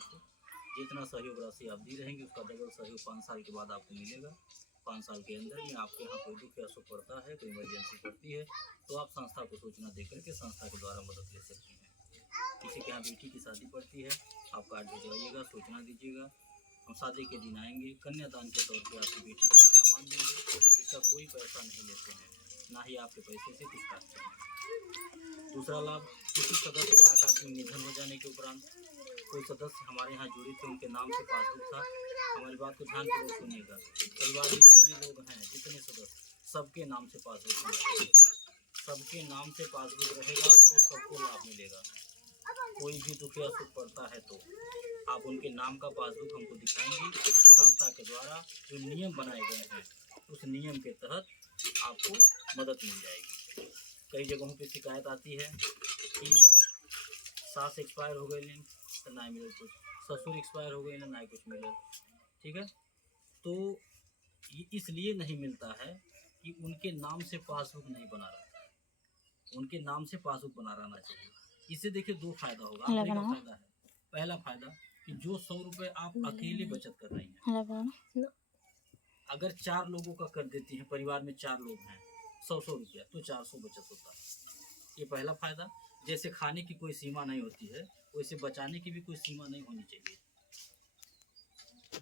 आपको। जितना सहयोग राशि आप दी रहेंगे उसका डबल सहयोग 5 साल के बाद आपको मिलेगा। 5 साल के अंदर में आपके यहाँ कोई दुख या सुख पड़ता है, कोई इमरजेंसी पड़ती है, तो आप संस्था को सूचना देकर के संस्था के द्वारा मदद ले सकते हैं। किसी के यहाँ बेटी की शादी पड़ती है, आप कार्ड भिजवाइएगा, सूचना दीजिएगा, हम शादी के दिन आएंगे, कन्यादान के तौर पे आपकी बेटी को सामान देंगे। इसका कोई पैसा नहीं लेते हैं, ना ही आपके पैसे से कुछ काटते हैं। दूसरा लाभ, किसी सदस्य का आकस्मिक निधन हो जाने के उपरांत कोई सदस्य हमारे यहाँ जुड़े थे, उनके नाम से पासबुक था, हमारी बात को ध्यानपूर्वक सुनिएगा, परिवार में जितने लोग हैं, जितने सदस्य, सबके नाम से पासबुक होगा, सबके नाम से पासबुक रहेगा तो सबको लाभ मिलेगा। कोई भी दुख या सुख पड़ता है तो आप उनके नाम का पासबुक हमको दिखाएंगे। संस्था के द्वारा जो नियम बनाए गए हैं उस नियम के तहत आपको मदद मिल जाएगी। कई जगहों पे शिकायत आती है कि सास एक्सपायर हो गई तो ना मिले कुछ, ससुर एक्सपायर हो गए ना कुछ मिले। ठीक है, तो ये इसलिए नहीं मिलता है कि उनके नाम से पासबुक नहीं बना रहा, उनके नाम से पासबुक बना रहना चाहिए। इससे देखिए दो फायदा होगा। आपका फायदा है, पहला फायदा कि जो 100 रुपये आप अकेले बचत कर रही हैं, अगर 4 लोगों का कर देती हैं, परिवार में 4 लोग हैं, 100 रुपया तो 400 बचत होता है। ये पहला फायदा। जैसे खाने की कोई सीमा नहीं होती है, वैसे बचाने की भी कोई सीमा नहीं होनी चाहिए।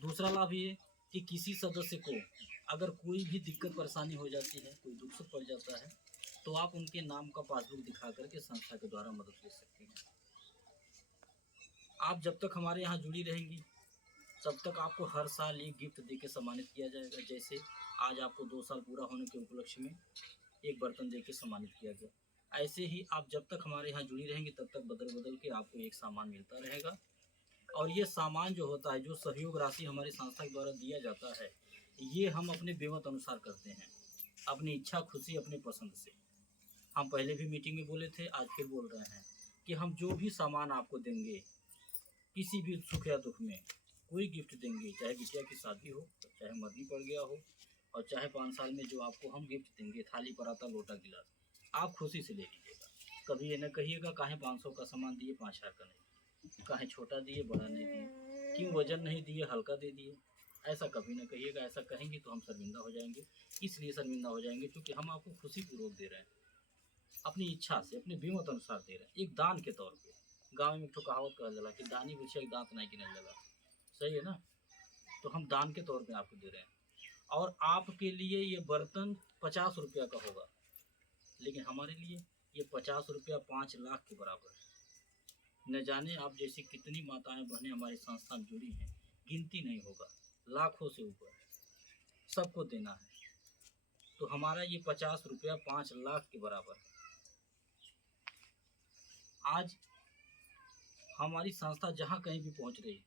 दूसरा लाभ ये कि किसी सदस्य को अगर कोई भी दिक्कत परेशानी हो जाती है, कोई दुख सुख पड़ जाता है, तो आप उनके नाम का पासबुक दिखा करके संस्था के द्वारा मदद ले सकते हैं। आप जब तक हमारे यहाँ जुड़ी रहेंगी तब तक आपको हर साल एक गिफ्ट देके सम्मानित किया जाएगा। जैसे आज आपको 2 साल पूरा होने के उपलक्ष्य में एक बर्तन देके सम्मानित किया गया, ऐसे ही आप जब तक हमारे यहाँ जुड़ी रहेंगी तब तक बदल बदल के आपको एक सामान मिलता रहेगा। और ये सामान जो होता है, जो सहयोग राशि हमारी संस्था के द्वारा दिया जाता है, ये हम अपने बेमत अनुसार करते हैं, अपनी इच्छा खुशी अपने पसंद से। हम पहले भी मीटिंग में बोले थे, आज फिर बोल रहे हैं कि हम जो भी सामान आपको देंगे, किसी भी सुख या दुख में कोई गिफ्ट देंगे, चाहे बिटिया की शादी हो, चाहे मरनी पड़ गया हो, और चाहे 5 साल में जो आपको हम गिफ्ट देंगे, थाली पराता लोटा गिलास, आप खुशी से ले लीजिएगा। कभी ये न कहिएगा काहे 500 का सामान दिए 5000 का नहीं, काहे छोटा दिए बड़ा नहीं दिए, क्यों वजन नहीं दिए हल्का दे दिए, ऐसा कभी न कहिएगा। ऐसा कहेंगे तो हम शर्मिंदा हो जाएंगे। इसलिए शर्मिंदा हो जाएंगे क्योंकि हम आपको खुशी पूर्वक दे रहे हैं, अपनी इच्छा से, अपने बेमत अनुसार दे रहे हैं, एक दान के तौर पे। गाँव में एक तो कहावत कहल जाला कि दानी बिछे दांत नहीं गिनल जाला, सही है ना। तो हम दान के तौर पे आपको दे रहे हैं, और आपके लिए ये बर्तन 50 रुपया का होगा, लेकिन हमारे लिए ये 50 रुपया 5 लाख के बराबर है। न जाने आप जैसी कितनी माताएं बहनें हमारी संस्था में जुड़ी हैं, गिनती नहीं होगा, लाखों से ऊपर सबको देना है। तो हमारा ये 50 रुपया 5 लाख के बराबर है। आज हमारी संस्था जहाँ कहीं भी पहुँच रही है,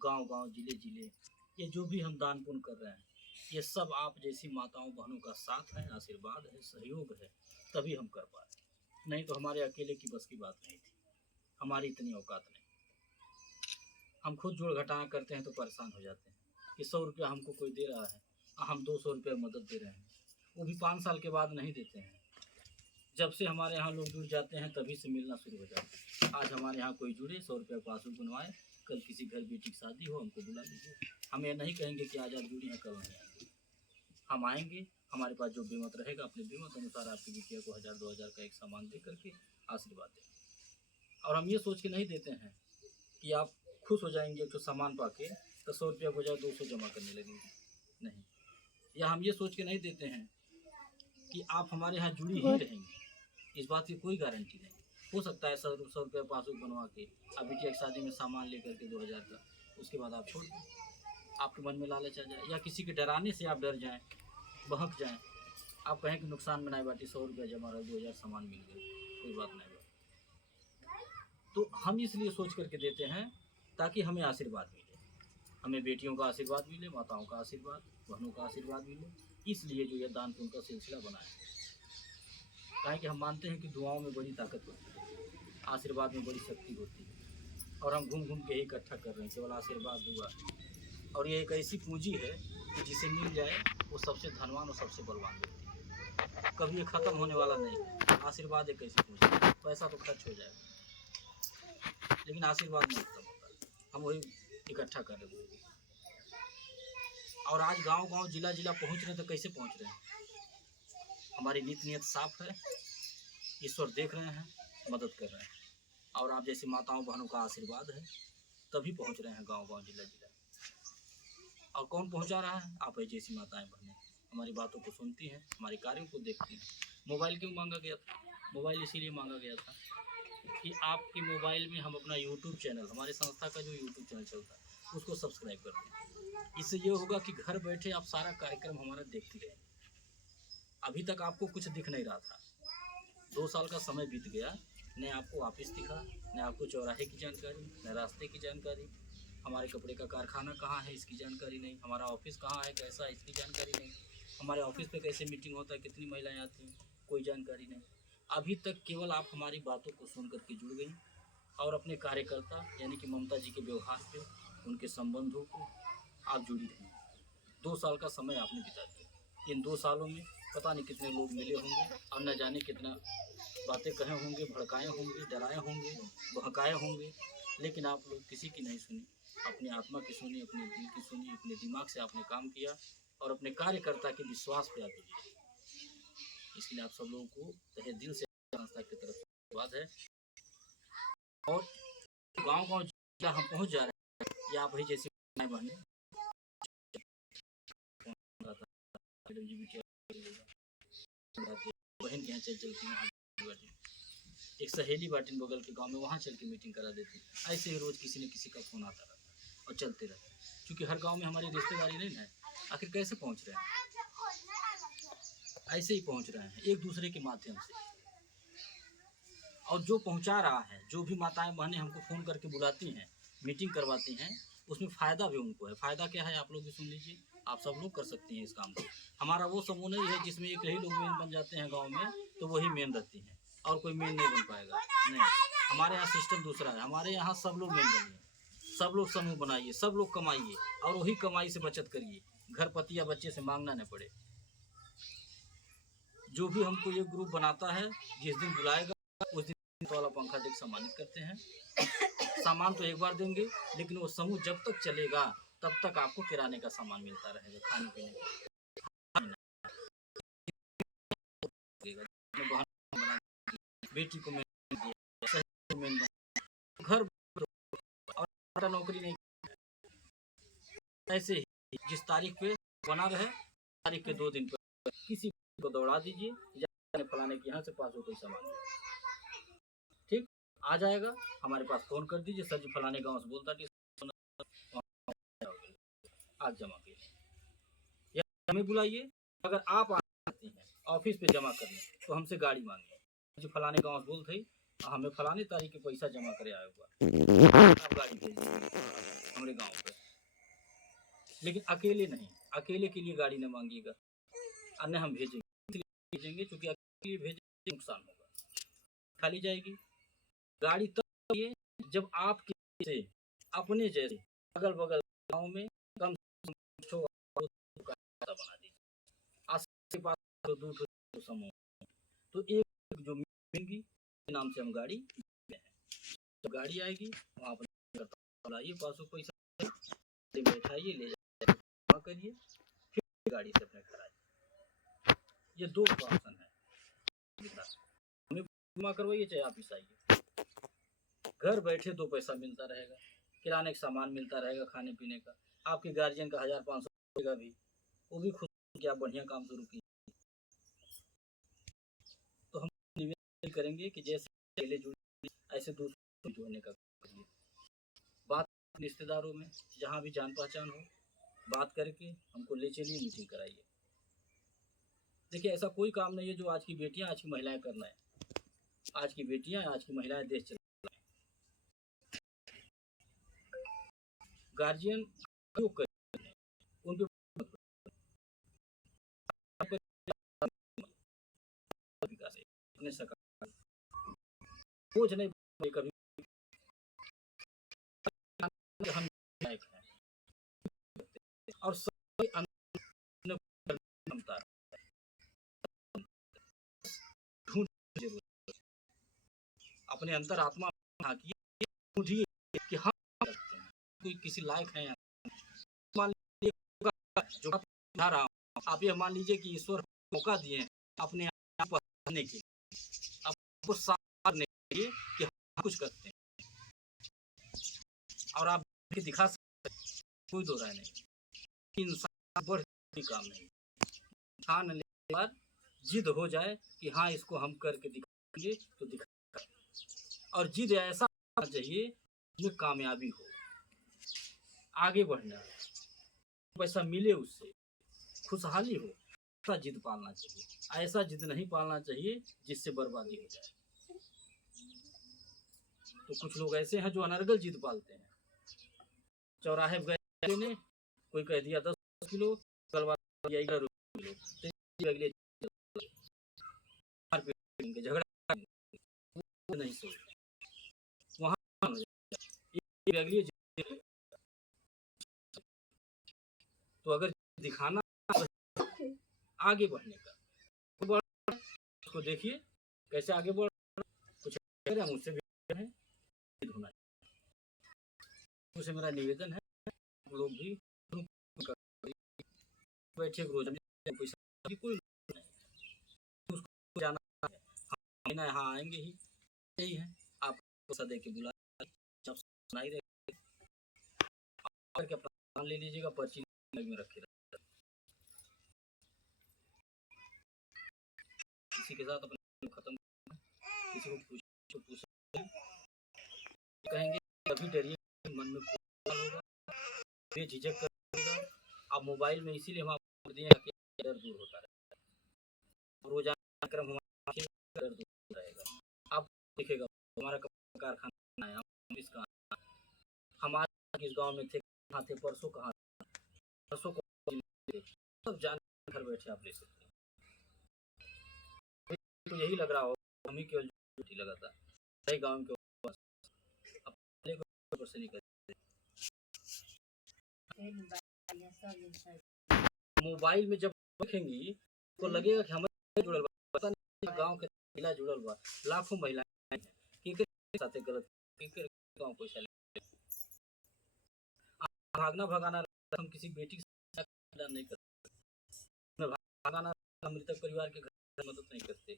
गांव गांव जिले जिले, ये जो भी हम दान पुण्य कर रहे हैं, ये सब आप जैसी माताओं बहनों का साथ है, आशीर्वाद है, सहयोग है, तभी हम कर पा रहे हैं। नहीं तो हमारे अकेले की बस की बात नहीं थी, हमारी इतनी औकात नहीं। हम खुद जोड़ घटाना करते हैं तो परेशान हो जाते हैं कि 100 रुपया हमको कोई दे रहा है, हम 200 रुपया मदद दे रहे हैं, वो भी 5 साल के बाद नहीं देते हैं। जब से हमारे यहाँ लोग जुड़ जाते हैं तभी से मिलना शुरू हो जाता है। आज हमारे यहाँ कोई जुड़े, 100 रुपया पासबुक बनवाए, कल किसी घर बेटी की शादी हो, हमको बुला लीजिए। हम ये नहीं कहेंगे कि आज आप जुड़ी हैं कल नहीं आएंगे, हम आएंगे। हमारे पास जो बेमत रहेगा, अपने बेमत अनुसार आपकी बिटिया को 1000-2000 का एक सामान दे करके आशीर्वाद दें। और हम ये सोच के नहीं देते हैं कि आप खुश हो जाएंगे तो सामान पाके तो 100 रुपया को जाए 200 जमा करने लगेंगे, नहीं। या हम ये सोच के नहीं देते हैं कि आप हमारे यहाँ जुड़ी ही रहेंगे, इस बात की कोई गारंटी नहीं। हो सकता है 100 रुपया पासबुक बनवा के अब बिटिया की शादी में सामान लेकर के 2000 का, उसके बाद आप छोड़ दें, आपके मन में लालच आ जाए, या किसी के डराने से आप डर जाएं, बहक जाएं, आप कहें कि नुकसान में नहीं बाटी, 100 रुपया जमा रहा, 2000 सामान मिल गया, कोई बात नहीं बात। तो हम इसलिए सोच करके देते हैं ताकि हमें आशीर्वाद मिले, हमें बेटियों का आशीर्वाद मिले, माताओं का आशीर्वाद, बहनों का आशीर्वाद मिले। इसलिए जो यह दान पुण्य का सिलसिला बना है, काहे कि हम मानते हैं कि दुआओं में बड़ी ताकत होती है, आशीर्वाद में बड़ी शक्ति होती है, और हम घूम घूम के इकट्ठा कर रहे हैं केवल आशीर्वाद दुआ। और ये एक ऐसी पूंजी है कि जिसे मिल जाए वो सबसे धनवान और सबसे बलवान व्यक्ति है, कभी ये ख़त्म होने वाला नहीं है। आशीर्वाद एक ऐसी पूंजी है, पैसा तो खर्च हो जाएगा लेकिन आशीर्वाद नहीं खत्म होता। हम वही इकट्ठा कर रहे हैं। और आज गांव-गांव, जिला-जिला पहुंच रहे हैं, तो कैसे पहुंच रहे हैं? हमारी नीयत साफ है, ईश्वर देख रहे हैं, मदद कर रहे हैं, और आप जैसी माताओं बहनों का आशीर्वाद है, तभी पहुंच रहे हैं गांव-गांव, जिला-जिला। और कौन पहुंचा रहा है? आप ही जैसी माताएं बहनें हमारी बातों को सुनती हैं, हमारे कार्यों को देखती हैं। मोबाइल क्यों मांगा गया था? मोबाइल इसीलिए मांगा गया था कि आपके मोबाइल में हम अपना यूट्यूब चैनल, हमारी संस्था का जो यूट्यूब चैनल चलता है, उसको सब्सक्राइब कर दें। इससे ये होगा कि घर बैठे आप सारा कार्यक्रम हमारा देखते रहें। अभी तक आपको कुछ दिख नहीं रहा था, 2 साल का समय बीत गया, न आपको ऑफिस दिखा, न आपको चौराहे की जानकारी, न रास्ते की जानकारी, हमारे कपड़े का कारखाना कहाँ है इसकी जानकारी नहीं, हमारा ऑफिस कहाँ है, कैसा है इसकी जानकारी नहीं, हमारे ऑफिस पे कैसे मीटिंग होता है, कितनी महिलाएं आती हैं, कोई जानकारी नहीं। अभी तक केवल आप हमारी बातों को सुन करके जुड़ गई, और अपने कार्यकर्ता यानी कि ममता जी के व्यवहार पे, उनके संबंधों को आप जुड़ी रही। 2 साल का समय आपने बिता दिया। इन 2 सालों में पता नहीं कितने लोग मिले होंगे, और न जाने कितना बातें कहे होंगे, भड़काए होंगे, डराए होंगे, बहकाए होंगे, लेकिन आप लोग किसी की नहीं सुनी। अपनी आत्मा की सुनी, अपने दिल की सुनी, अपने दिमाग से आपने काम किया, और अपने कार्यकर्ता के विश्वास पे आप जुड़े। इसलिए आप सब लोगों को तहे दिल से संस्था की तरफ से धन्यवाद है। और गांव-गांव जिला हम पहुंच जा रहे हैं, या आप ही जैसी बहनें बहन के यहाँ चल चलती हैं, एक सहेली बाटी बगल के गांव में, वहाँ चल के मीटिंग करा देती। ऐसे ही रोज़ किसी न किसी का फ़ोन आता रहता और चलते रहता, क्योंकि हर गांव में हमारी रिश्तेदारी नहीं है। आखिर कैसे पहुँच रहे हैं? ऐसे ही पहुँच रहे हैं, एक दूसरे के माध्यम से। और जो पहुँचा रहा है, जो भी माताएं बहनें हमको फ़ोन करके बुलाती हैं, मीटिंग करवाती हैं, उसमें फ़ायदा भी उनको है। फ़ायदा क्या है आप लोग भी सुन लीजिए, आप सब लोग कर सकती हैं इस काम को। हमारा वो समूह नहीं है जिसमें एक ही लोग मेन बन जाते हैं गाँव में, तो वही मेन रहती हैं, और कोई मेन नहीं बन पाएगा। नहीं, हमारे यहाँ सिस्टम दूसरा है। हमारे यहाँ सब लोग मेन बनिए, सब लोग समूह बनाइए, सब लोग कमाइए, और वही कमाई से बचत करिए, घर पति या बच्चे से मांगना न पड़े। जो भी हमको ये ग्रुप बनाता है, जिस दिन बुलाएगा उस दिन वाला पंखा देकर सम्मानित करते हैं। सामान तो एक बार देंगे, लेकिन वो समूह जब तक चलेगा तब तक आपको किराने का सामान मिलता रहेगा, खाने पीने का। बेटी को घर और नौकरी नहीं, ऐसे ही जिस तारीख पे बना रहे, तारीख के 2 दिन पर किसी को दौड़ा दीजिए, फलाने के यहाँ से 500 कोई सामान, ठीक आ जाएगा, हमारे पास फ़ोन कर दीजिए, सर जी फलाने गाँव से बोलता आज जमा कीजिए, या हमें बुलाइए। अगर आप आते हैं ऑफिस पे जमा करने, तो हमसे गाड़ी मांगिए, जो फलाने गाँव से बोलते ही हमें फलाने तारीख के पैसा जमा करे आया हुआ, आप गाड़ी भेजिए हमारे गाँव पे। लेकिन अकेले नहीं, अकेले के लिए गाड़ी न मांगिएगा, अन्य हम भेजेंगे, क्योंकि अकेले भेजेंगे नुकसान होगा, खाली जाएगी गाड़ी। तब ये जब आप किसी अपने जैसे अगल बगल गाँव में कम बना दीजिए, आस पास तो दूर समूह, तो एक जो मिलेंगी नाम से हम गाड़ी हैं, तो गाड़ी आएगी, वहाँ पर लाइए 500 पैसा बैठाइए, ले जाइए, जमा करिए, फिर गाड़ी से अपने घर आइए। ये 2 ऑप्शन है, हमें जमा करवाइए चाहे आप ही आइए, घर बैठे 2 पैसा मिलता रहेगा, किराने का सामान मिलता रहेगा, खाने पीने का, आपके गार्जियन का 1500 का भी, वो भी खुद क्या बढ़िया काम शुरू की। तो हम निवेदन करेंगे कि जैसे पहले जुड़े ऐसे दूसरों जुड़ने का करिए। बात रिश्तेदारों में जहाँ भी जान पहचान हो, बात करके हमको ले चलिए, मीटिंग कराइए। देखिए ऐसा कोई काम नहीं है जो आज की बेटियां, आज की महिलाएं करना है। आज की बेटियां, आज की महिलाएं देश चला रही हैं। गार्जियन जो करें उनके विकास है, अपने सका बोझ नहीं कभी, हम लायक हैं, और सभी क्षमता अपने अंतर आत्मा ढूंढिए कि हम कोई किसी लायक है, मान लीजिए जो बता रहा हूँ, आप ये मान लीजिए कि ईश्वर मौका दिए अपने आप पढ़ने के लिए, आपको करने के लिए कि हम कुछ करते हैं, और आप दिखा सकते, कोई दो राय नहीं। इंसान बढ़ काम नहीं, ठान लेने के बाद जिद हो जाए कि हाँ इसको हम करके दिखाएंगे तो दिखा, और जिद ऐसा होना चाहिए जिसमें कामयाबी हो, आगे बढ़ना, पैसा मिले, उससे खुशहाली हो, ऐसा जिद पालना चाहिए। ऐसा जिद नहीं पालना चाहिए जिससे बर्बादी हो जाए। तो कुछ लोग ऐसे हैं जो अनर्गल जिद पालते हैं। चौराहे गए ने कोई कह दिया 10 किलो, कल बात 11 किलो, अगले झगड़ा नहीं सोचते वहाँ अगली। तो अगर दिखाना आगे बढ़ने का तो उसको देखिए कैसे आगे बढ़, कुछ मुझसे भी है, उसे मेरा निवेदन है लोग भी बैठे रोज पैसा कोई उसको जाना है, हम यहाँ आएंगे ही, यही है, आप पैसा दे के बुला सुना ही रहे, अपना ले लीजिएगा, पर्ची में रखे किसी के साथ अपना खत्म, किसी को पूछ कहेंगे कभी डरिए, मन में होगा, बेझिझक करेगा। आप मोबाइल में इसीलिए हम आपको दिए कि डर दूर होता रहेगा, रोजाना क्रम हमारा डर दूर रहेगा। आप देखेगा हमारा कारखाना है, हम इसका हमारे इस गांव में थे, कहाँ थे, परसों कहाँ, परसों को सब जान घर बैठे आप ले सकते हैं। तो यही लग रहा हो हम ही केवल ड्यूटी लगा था, सही गांव के से नहीं करते। मोबाइल में जब देखेंगी तो लगेगा कि हमारे जुड़ल बा, पता नहीं गांव के महिला जुड़ल बा, लाखों महिलाएं हैं, किनके साथ गलत, किनके गांव पैसा ले भागना भगाना, हम किसी बेटी के साथ नहीं करते, भागना मृतक परिवार के घर मदद नहीं करते,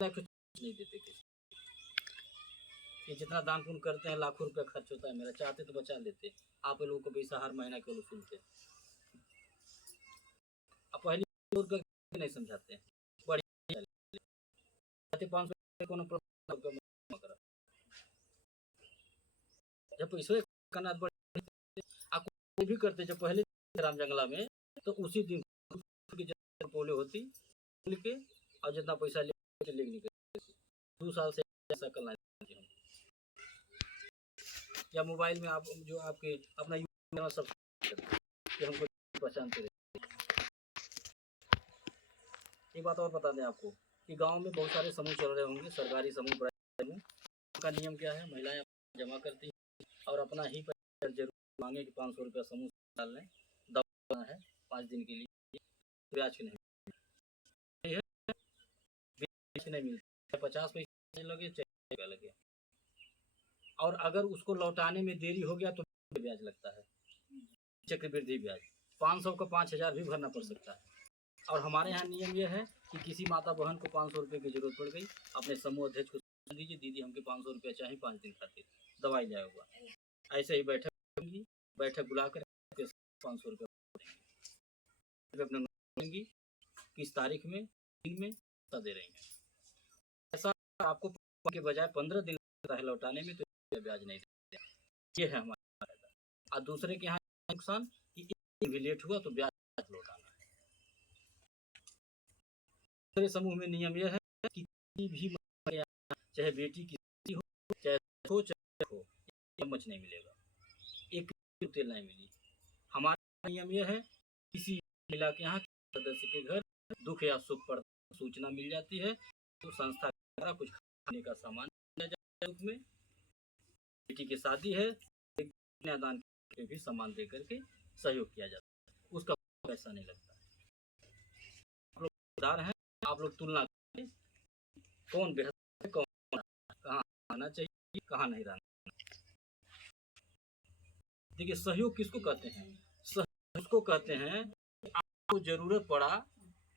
कुछ नहीं देते किसी, ये जितना दान पुण्य करते हैं लाखों रुपया खर्च होता है मेरा, चाहते तो बचा लेते, आप लोगों को पैसा हर महीना के वसूलते, अब पहले नहीं समझाते हैं, बढ़िया 500 कोनो जब पैसे करना आपको भी करते, जब पहले राम जंगला में तो उसी दिन पोलियो होती के, और जितना पैसा ले निकल 2 साल से ऐसा करना, या मोबाइल में आप जो आपके अपना सब कि हमको पहचानते रहे। एक बात और बता दें आपको कि गांव में बहुत सारे समूह चल रहे होंगे, सरकारी समूह, का नियम क्या है, महिलाएं जमा करती हैं और अपना ही पैसा जरूर मांगे कि 500 रुपया समूह डाल लें, दवा है 5 दिन के लिए, ब्याज के नहीं मिलता, 50 पैसे लगे चाहे लगे, और अगर उसको लौटाने में देरी हो गया तो ब्याज लगता है, चक्रवृद्धि ब्याज, 500 का 5000 भी भरना पड़ सकता है। और हमारे यहाँ नियम यह है कि किसी माता बहन को 500 रुपये की जरूरत पड़ गई, अपने समूह अध्यक्ष को दीजिए, दीदी हमके 500 रुपया चाहिए 5 दिन खातिर, दवाई जाएगा, ऐसे ही बैठक होगी, बैठक बुला कर 500 रुपये अपना किस तारीख में दिन में दे रही है, ऐसा आपको के बजाय 15 दिन लगता है लौटाने में, तो ब्याज नहीं देते, ये है हमारा फायदा। और दूसरे के यहाँ नुकसान कि लेट हुआ तो ब्याज लौटाना है। दूसरे समूह में नियम यह है कि किसी भी चाहे बेटी की हो चाहे हो चम्मच नहीं मिलेगा, एक तेल नहीं मिली। हमारा नियम यह है किसी महिला के यहाँ सदस्य के घर दुख या सुख पर सूचना मिल जाती है तो संस्था द्वारा कुछ खाने का सामान दिया जाता है, उसमें बेटी की शादी है कन्यादान के भी सामान दे करके सहयोग किया जाता है, उसका पैसा नहीं लगता। आप लोग उदार हैं, आप लोग तुलना करें कौन बेहतर है, कौन कहाँ आना चाहिए, कहाँ नहीं रहना। देखिए सहयोग किसको कहते हैं? सहयोग उसको कहते हैं कि आपको जरूरत पड़ा,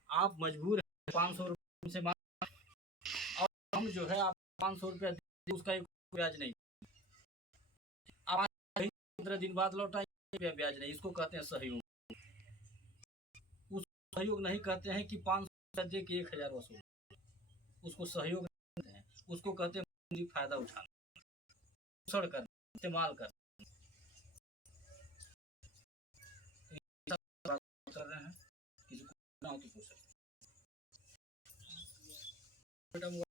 आप मजबूर हैं 500 रुपये से मांग, और हम जो है आप 500 रुपया उसका एक ब्याज नहीं, आप 15 दिन बाद लौटाएंगे, ब्याज नहीं, इसको कहते हैं सहयोग। उस सहयोग नहीं कहते हैं कि 500 दे के 1000 वसूल, उसको सहयोग नहीं कहते हैं, उसको कहते हैं फायदा उठाना, शोषण करना, इस्तेमाल करना। कर रहे हैं, किसी को ना हो तो पूछ सकते।